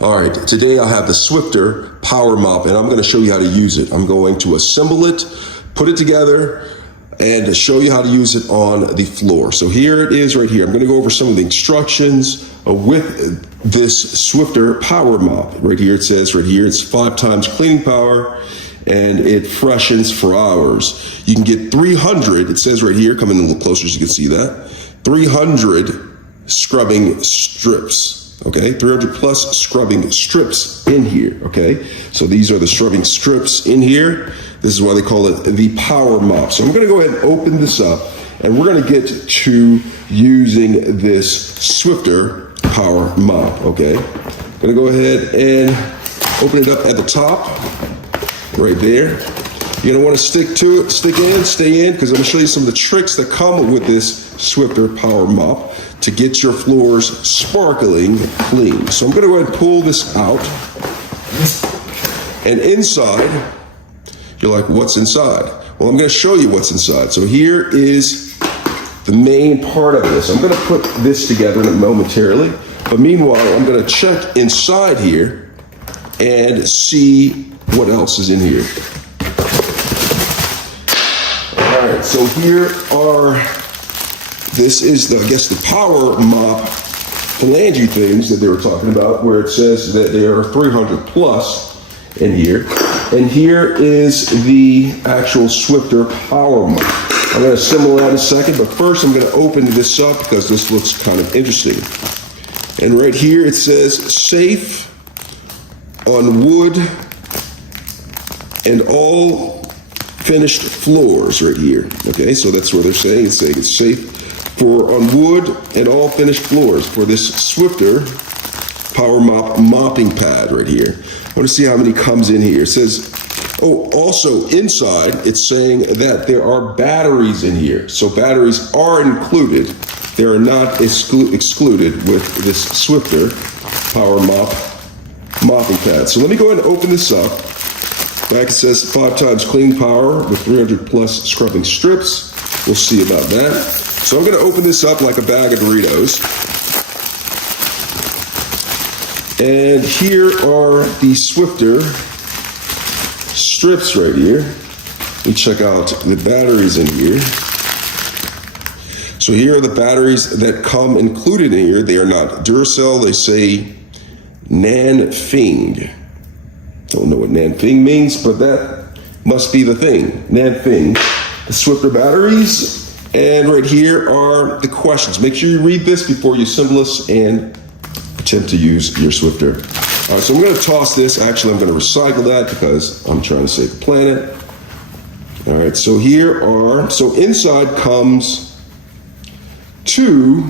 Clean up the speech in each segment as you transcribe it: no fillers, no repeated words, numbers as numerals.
All right, today I have the Swiffer PowerMop, and I'm going to show you how to use it. I'm going to assemble it, put it together, and show you how to use it on the floor. So here it is right here. I'm going to go over some of the instructions with this Swiffer PowerMop. Right here it says, right here, it's 5 times cleaning power, and it freshens for hours. You can get 300, it says right here, coming a little closer so you can see that, 300 scrubbing strips. Okay, 300 plus scrubbing strips in here. Okay, so these are the scrubbing strips in here. This is why they call it the PowerMop. So I'm going to go ahead and open this up, and we're going to get to using this Swiffer PowerMop. Okay, I'm going to go ahead and open it up at the top, right there. You're going to want to stay in, because I'm going to show you some of the tricks that come with this Swiffer PowerMop to get your floors sparkling clean. So I'm going to go ahead and pull this out. And inside, you're like, what's inside? Well, I'm going to show you what's inside. So here is the main part of this. I'm going to put this together momentarily. But meanwhile, I'm going to check inside here and see what else is in here. All right, so here are, this is the, I guess, the PowerMop phalange things that they were talking about, where it says that there are 300 plus in here. And here is the actual Swiffer PowerMop. I'm going to assemble that in a second, but first I'm going to open this up because this looks kind of interesting. And right here it says safe on wood and all finished floors right here. Okay, so that's what they're saying. It's saying it's safe for on wood and all finished floors for this Swiffer PowerMop mopping pad right here. I want to see how many comes in here. It says, oh, also inside it's saying that there are batteries in here. So batteries are included. They are not excluded with this Swiffer PowerMop mopping pad. So let me go ahead and open this up. Back it says 5 times clean power with 300 plus scrubbing strips. We'll see about that. So I'm going to open this up like a bag of Doritos. And here are the Swiffer strips right here. We check out the batteries in here. So here are the batteries that come included in here. They are not Duracell. They say Nanfing. Don't know what Nanfing means, but that must be the thing. Nanfing. The Swiffer batteries. And right here are the questions. Make sure you read this before you assemble this and attempt to use your Swiffer. All right, so I'm going to toss this. Actually, I'm going to recycle that because I'm trying to save the planet. All right, so here are, so inside comes 2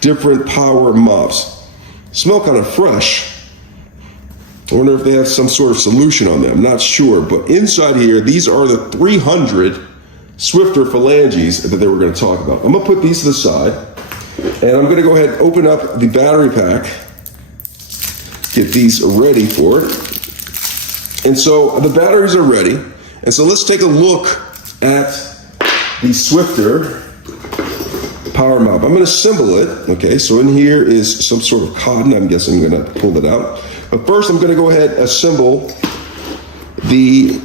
different PowerMops. Smell kind of fresh. I wonder if they have some sort of solution on them. I'm not sure, but inside here, these are the 300 Swiffer phalanges that they were going to talk about. I'm going to put these to the side, and I'm going to go ahead and open up the battery pack, get these ready for it. And so the batteries are ready. And so let's take a look at the Swiffer PowerMop. I'm going to assemble it. Okay, so in here is some sort of cotton. I'm guessing I'm going to pull it out. But first I'm going to go ahead and assemble the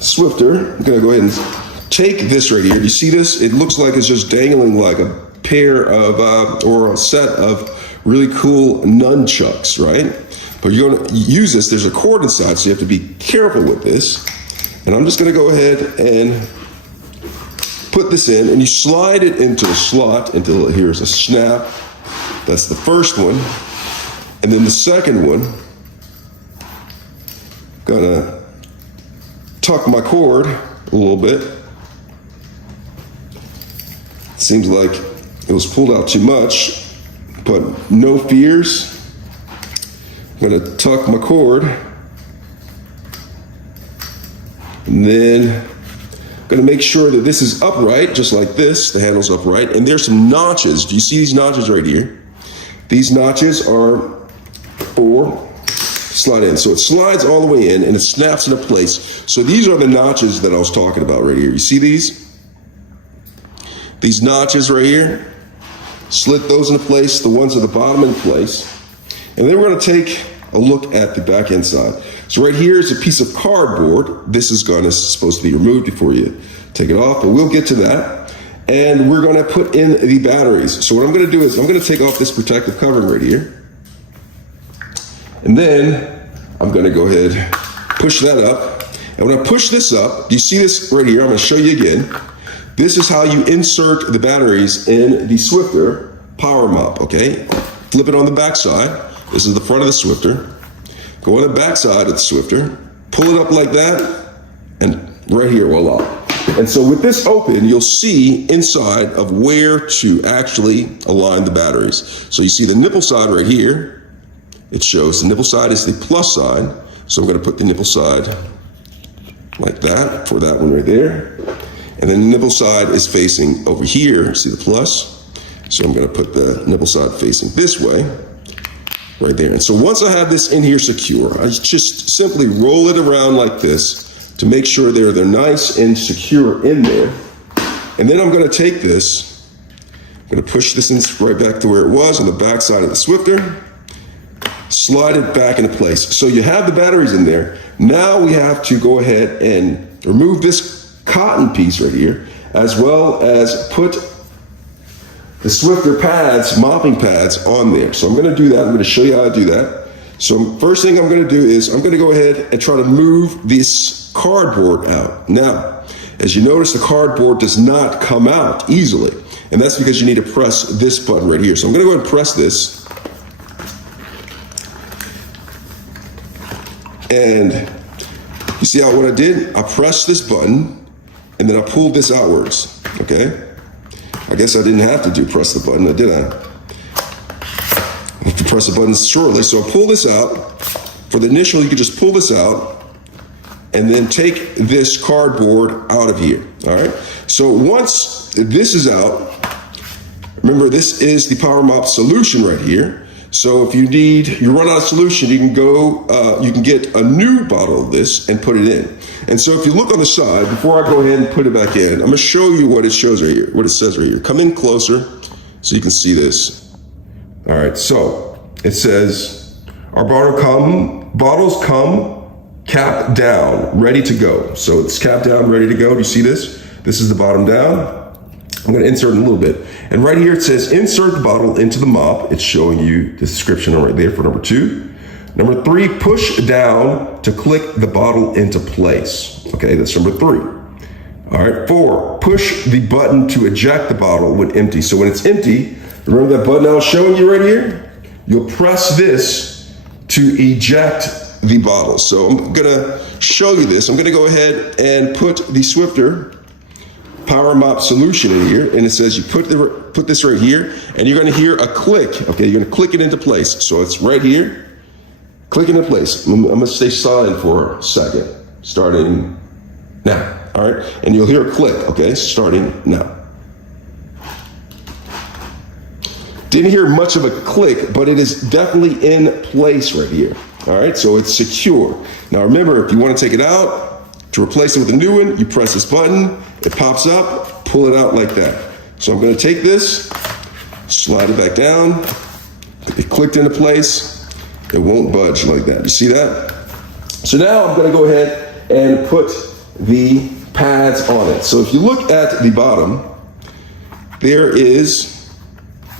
Swiffer. I'm going to go ahead and take this right here. Do you see this? It looks like it's just dangling like a pair of, or a set of really cool nunchucks, right? But you're going to use this. There's a cord inside, so you have to be careful with this. And I'm just going to go ahead and put this in, and you slide it into a slot until here's a snap. That's the first one. And then the second one, gonna tuck my cord a little bit. Seems like it was pulled out too much, but no fears. I'm gonna tuck my cord, and then I'm gonna make sure that this is upright, just like this. The handle's upright, and there's some notches. Do you see these notches right here? These notches are for slide in. So it slides all the way in and it snaps into place. So these are the notches that I was talking about right here. You see these? These notches right here? Slit those into place, the ones at the bottom in place. And then we're going to take a look at the back end side. So right here is a piece of cardboard. This is supposed to be removed before you take it off, but we'll get to that. And we're going to put in the batteries. So what I'm going to do is I'm going to take off this protective covering right here. And then I'm going to go ahead, push that up. And when I push this up, do you see this right here? I'm going to show you again. This is how you insert the batteries in the Swiffer PowerMop, okay? Flip it on the back side. This is the front of the Swiffer. Go on the back side of the Swiffer, pull it up like that, and right here, voila. And so with this open, you'll see inside of where to actually align the batteries. So you see the nipple side right here. It shows the nipple side is the plus side. So I'm going to put the nipple side like that for that one right there. And then the nipple side is facing over here. See the plus? So I'm going to put the nipple side facing this way, right there. And so once I have this in here secure, I just simply roll it around like this to make sure they're nice and secure in there. And then I'm going to take this, I'm going to push this in right back to where it was on the back side of the Swiffer, slide it back into place. So you have the batteries in there. Now we have to go ahead and remove this cotton piece right here, as well as put the Swiffer pads, mopping pads on there. So I'm going to do that. I'm going to show you how to do that. So first thing I'm going to do is I'm going to go ahead and try to move this cardboard out. Now, as you notice, the cardboard does not come out easily. And that's because you need to press this button right here. So I'm going to go ahead and press this. And you see how what I did? I pressed this button and then I pulled this outwards, okay? I guess I didn't have to press the button, did I? I have to press the button shortly. So I pull this out. For the initial, you can just pull this out and then take this cardboard out of here, all right? So once this is out, remember this is the PowerMop solution right here. So if you run out of solution, you can go, you can get a new bottle of this and put it in. And so if you look on the side, before I go ahead and put it back in, I'm gonna show you what it shows right here, what it says right here. Come in closer so you can see this. All right, so it says, our bottles come cap down, ready to go. So it's cap down, ready to go. Do you see this? This is the bottom down. I'm going to insert in a little bit. And right here it says, insert the bottle into the mop. It's showing you the description right there for number 2. Number 3, push down to click the bottle into place. Okay, that's number 3. All right, 4, push the button to eject the bottle when empty. So when it's empty, remember that button I was showing you right here? You'll press this to eject the bottle. So I'm going to show you this. I'm going to go ahead and put the Swiffer PowerMop solution in here, and it says you put this right here, and you're going to hear a click. Okay, you're going to click it into place. So it's right here. Click into place. I'm going to stay silent for a second, starting now. All right, and you'll hear a click. Okay, starting now. Didn't hear much of a click, but it is definitely in place right here. All right, so it's secure. Now remember, if you want to take it out, to replace it with a new one, you press this button, it pops up, pull it out like that. So I'm going to take this, slide it back down, it clicked into place, it won't budge like that. You see that? So now I'm going to go ahead and put the pads on it. So if you look at the bottom, there is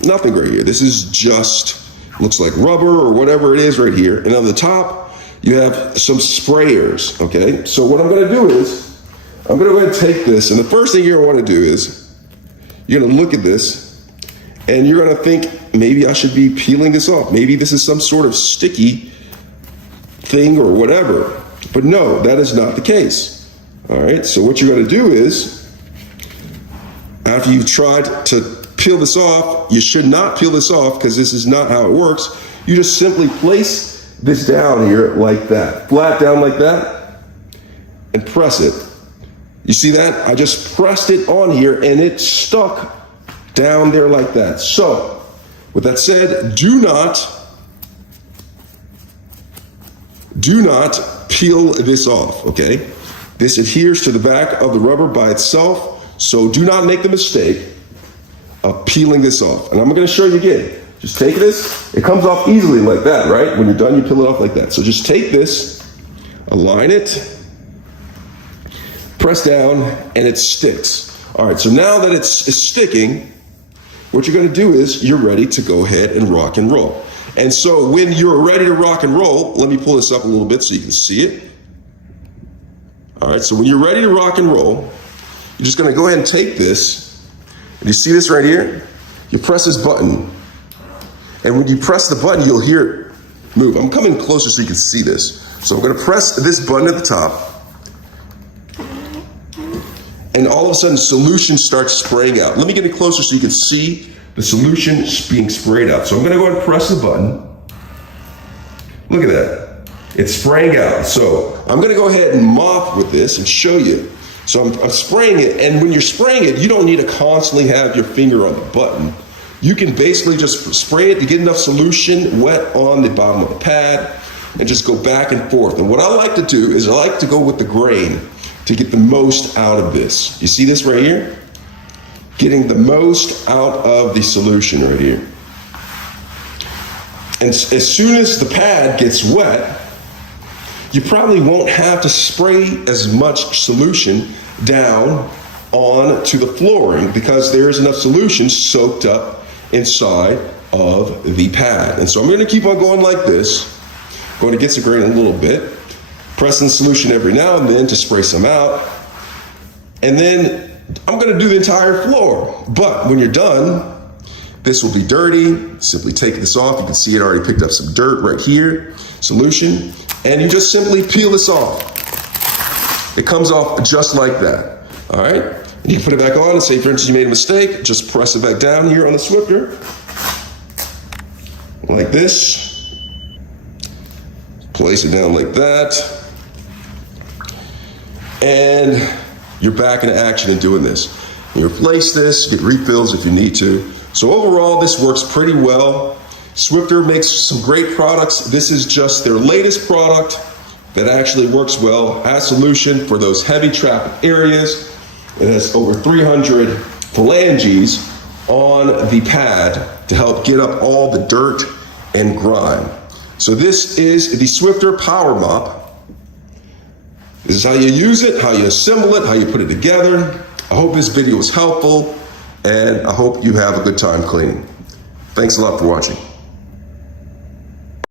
nothing right here. This is just, looks like rubber or whatever it is right here. And on the top, you have some sprayers, okay? So what I'm gonna do is, I'm gonna go ahead and take this, and the first thing you're gonna wanna do is, you're gonna look at this, and you're gonna think, maybe I should be peeling this off. Maybe this is some sort of sticky thing or whatever. But no, that is not the case. All right, so what you're gonna do is, after you've tried to peel this off, you should not peel this off because this is not how it works. You just simply place this down here like that, flat down like that, and press it. You see that? I just pressed it on here and it stuck down there like that. So, with that said, do not peel this off, okay? This adheres to the back of the rubber by itself, so do not make the mistake of peeling this off. And I'm gonna show you again. Just take this. It comes off easily like that, right? When you're done, you peel it off like that. So just take this, align it, press down, and it sticks. All right, so now that it's sticking, what you're gonna do is you're ready to go ahead and rock and roll. And so when you're ready to rock and roll, let me pull this up a little bit so you can see it. All right, so when you're ready to rock and roll, you're just gonna go ahead and take this, and you see this right here? You press this button, and when you press the button, you'll hear it move. I'm coming closer so you can see this. So I'm gonna press this button at the top, and all of a sudden, solution starts spraying out. Let me get it closer so you can see the solution being sprayed out. So I'm gonna go ahead and press the button. Look at that. It's spraying out. So I'm gonna go ahead and mop with this and show you. So I'm spraying it, and when you're spraying it, you don't need to constantly have your finger on the button. You can basically just spray it to get enough solution wet on the bottom of the pad and just go back and forth. And what I like to do is I like to go with the grain to get the most out of this. You see this right here? Getting the most out of the solution right here. And as soon as the pad gets wet, you probably won't have to spray as much solution down onto the flooring because there's enough solution soaked up inside of the pad. And so I'm gonna keep on going like this. Going against the grain a little bit. Pressing the solution every now and then to spray some out. And then I'm gonna do the entire floor. But when you're done, this will be dirty. Simply take this off. You can see it already picked up some dirt right here, solution. And you just simply peel this off. It comes off just like that, all right? And you can put it back on and say, for instance, you made a mistake, just press it back down here on the Swiffer, like this. Place it down like that. And you're back into action and doing this. You replace this, get refills if you need to. So overall, this works pretty well. Swiffer makes some great products. This is just their latest product that actually works well as solution for those heavy traffic areas. It has over 300 phalanges on the pad to help get up all the dirt and grime. So this is the Swiffer PowerMop. This is how you use it, how you assemble it, how you put it together. I hope this video was helpful, and I hope you have a good time cleaning. Thanks a lot for watching.